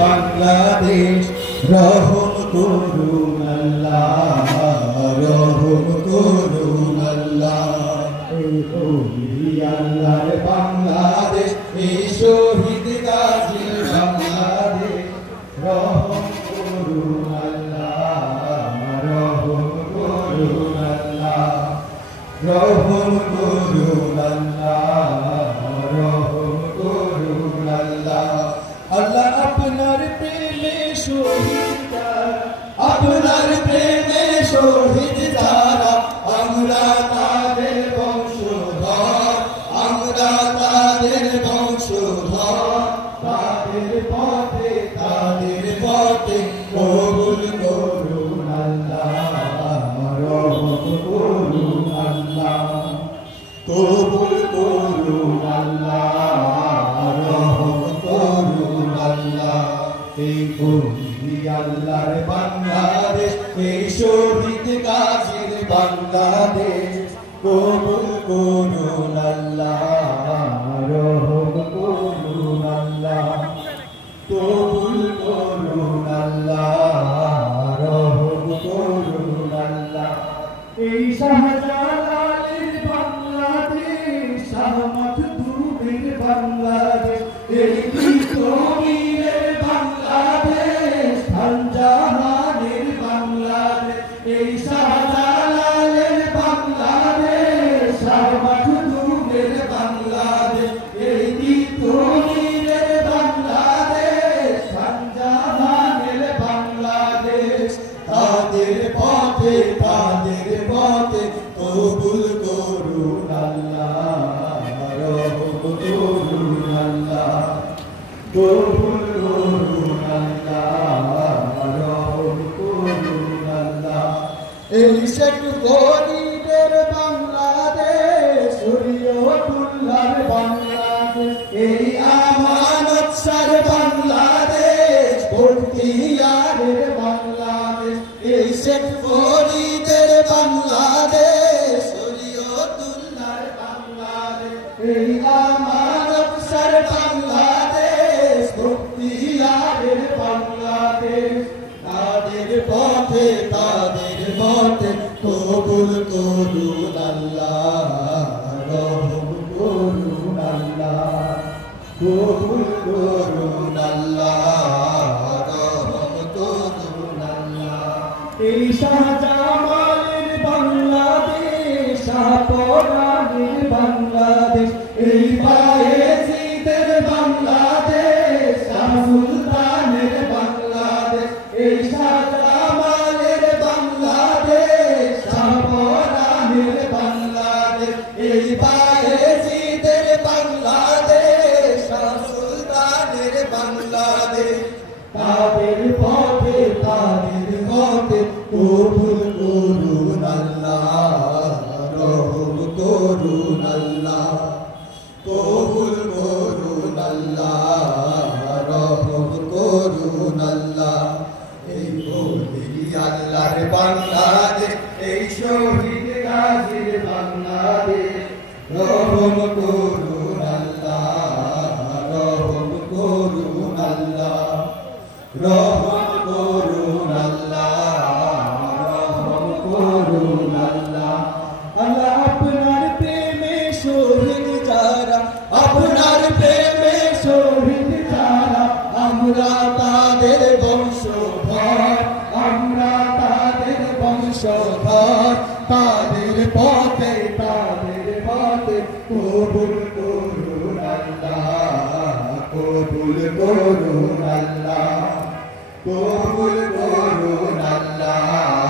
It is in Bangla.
বাংলাদেশ রহম করুন আল্লাহ, রহম করুন আল্লাহ। এই আল্লাহর বাংলাদেশ, এই শহীদ গাজীর বাংলাদেশ রহম করুন আল্লাহ, রহম করুন আল্লাহ, রহম করুন আল্লাহ, রহম করুন আল্লাহ। আল্লাহ আপনার প্রেমে শহীদ তারা, আপনার প্রেমে শহীদ তারা, আমরা তাদের বংশধর, আমরা তাদের বংশধর। তাদের পথে কবুল করুন আল্লাহ, রহম করুন আল্লাহ, কবুল করুন আল্লাহ, রহম করুন আল্লাহ। এই আল্লাহর বাংলাদেশ, এই শহীদ গাজীর বাংলাদেশ কবুল করুন আল্লাহ, রহম করুন আল্লাহ, কবুল করুন আল্লাহ, রহম করুন আল্লাহ। এই শাহজালালের বাংলাদেশ, শাহ মাহমুদের বাংলাদেশ, এই কবিরের বাংলাদেশ, খানজাহানের বাংলাদেশ, এই শাহজালালের বাংলাদেশ, শাহ মাহমুদের বাংলাদেশ, এই কবিরের বাংলাদেশ, খানজাহানের বাংলাদেশ। তাদের পথে কবুল করুন আল্লাহ, রহম করুন আল্লাহ, কবুল করুন আল্লাহ, রহম করুন আল্লাহ। এই শেখ ফরিদের বাংলাদেশ, শরীয়তুল্লাহর বাংলাদেশ, এই আমানত শাহর বাংলাদেশ, বখতিয়ারের বাংলাদেশ, এই শেখ ফরিদের বাংলাদেশ, শরীয়তুল্লাহর বাংলাদেশ, এই আমানত শাহর বাংলাদেশ, বখতিয়ারের বাংলাদেশ। তাদের পথে কবুল করুন আল্লাহ, রহম করুন আল্লাহ, কবুল করুন আল্লাহ, রহম করুন আল্লাহ। এই শাহজালালের বাংলাদেশ, শাহপরানের বাংলাদেশ, এই বায়েজিদের বাংলাদেশ, শাহ সুলতানের বাংলাদেশ, এই শাহজালালের বাংলাদেশ, শাহপরানের বাংলাদেশ, এই বায়েজিদের বাংলাদেশ, শাহ সুলতানের বাংলাদেশ। তাদের পথে কবুল করুন আল্লাহ, রহম করুন আল্লাহ, কবুল করুন আল্লাহ, রহম করুন আল্লাহ। এই আল্লাহর বাংলাদেশ, এই শহীদ গাজীর বাংলাদেশ রহম করুন আল্লাহ, রহম করুন আল্লাহ, রহম করুন আল্লাহ, রহম করুন আল্লাহ। আল্লাহ আপনার প্রেমে শহীদ যারা, আপনার প্রেমে শহীদ যারা, আমরা তাদের বংশধর, আমরা তাদের বংশধর। তাদের পথে কবুল করুন আল্লাহ, কবুল করুন আল্লাহ, কবুল করুন আল্লাহ,